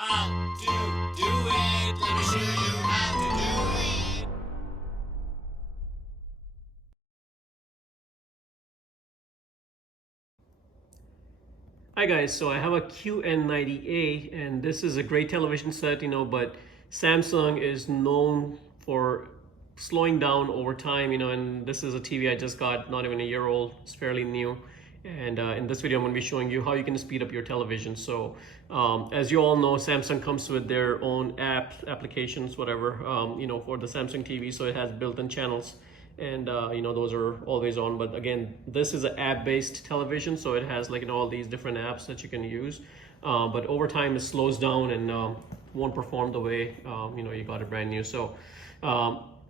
How to do it. Let me show you how to do it. Hi guys, so I have a QN90A and this is a great television set, but Samsung is known for slowing down over time, and this is a TV I just got, not even a year old, it's fairly new. And in this video, I'm going to be showing you how you can speed up your television. So as you all know, Samsung comes with their own applications, whatever, for the Samsung TV. So it has built-in channels and those are always on. But again, this is an app-based television, so it has all these different apps that you can use. But over time, it slows down and won't perform the way you got it brand new. So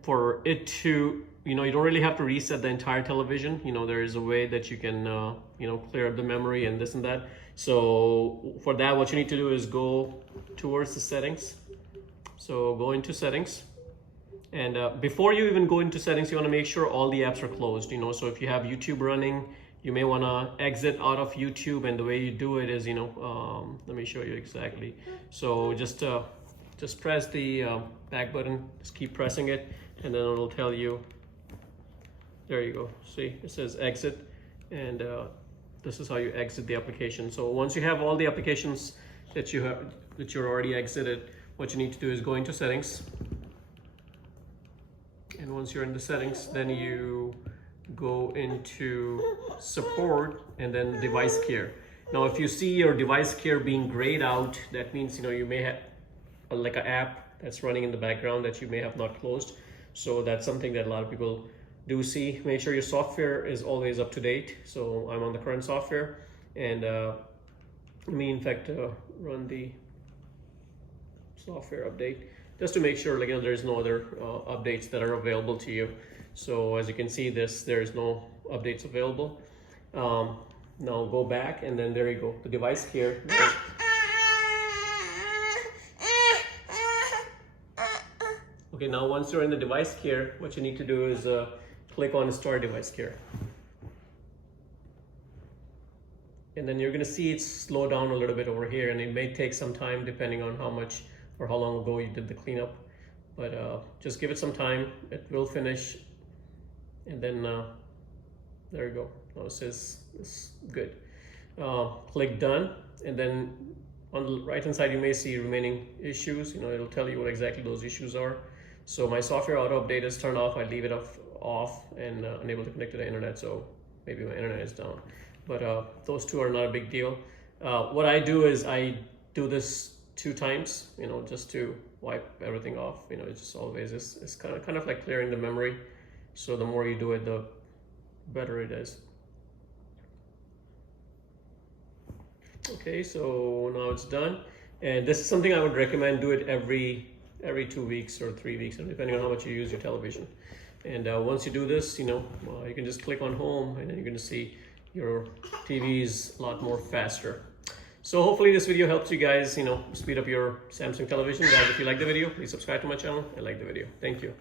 for it to you don't really have to reset the entire television. There is a way that you can clear up the memory and this and that. So for that, what you need to do is go towards the settings. So go into settings, and before you even go into settings, you want to make sure all the apps are closed. So if you have YouTube running, you may want to exit out of YouTube, and the way you do it is let me show you exactly. So just press the back button, just keep pressing it, and then it'll tell you. There you go. See, it says exit, and this is how you exit the application. So once you have all the applications that you're already exited, what you need to do is go into settings. And once you're in the settings, then you go into support and then device care. Now, if you see your device care being grayed out, that means you may have like an app that's running in the background that you may have not closed. So that's something that a lot of people do see. Make sure your software is always up to date. So I'm on the current software, and let me in fact run the software update just to make sure there's no other updates that are available to you. So as you can see, there's no updates available. Now go back, and then there you go, the device care. Okay, now once you're in the device care, what you need to do is click on Start Device Care. And then you're going to see it slow down a little bit over here, and it may take some time depending on how much or how long ago you did the cleanup. But just give it some time, it will finish. And then there you go. Now it says it's good. Click Done, and then on the right hand side you may see remaining issues. It'll tell you what exactly those issues are. So my software auto update is turned off. I leave it off and unable to connect to the internet, so maybe my internet is down. But those two are not a big deal. What I do is I do this 2 times, just to wipe everything off. It's just always it's kind of like clearing the memory. So the more you do it, the better it is. Okay, so now it's done, and this is something I would recommend. Do it every 2 weeks or 3 weeks, depending on how much you use your television. And once you do this, you can just click on home, and then you're going to see your TV is a lot more faster. So hopefully this video helps you guys, speed up your Samsung television. Guys, if you like the video, please subscribe to my channel and like the video. Thank you.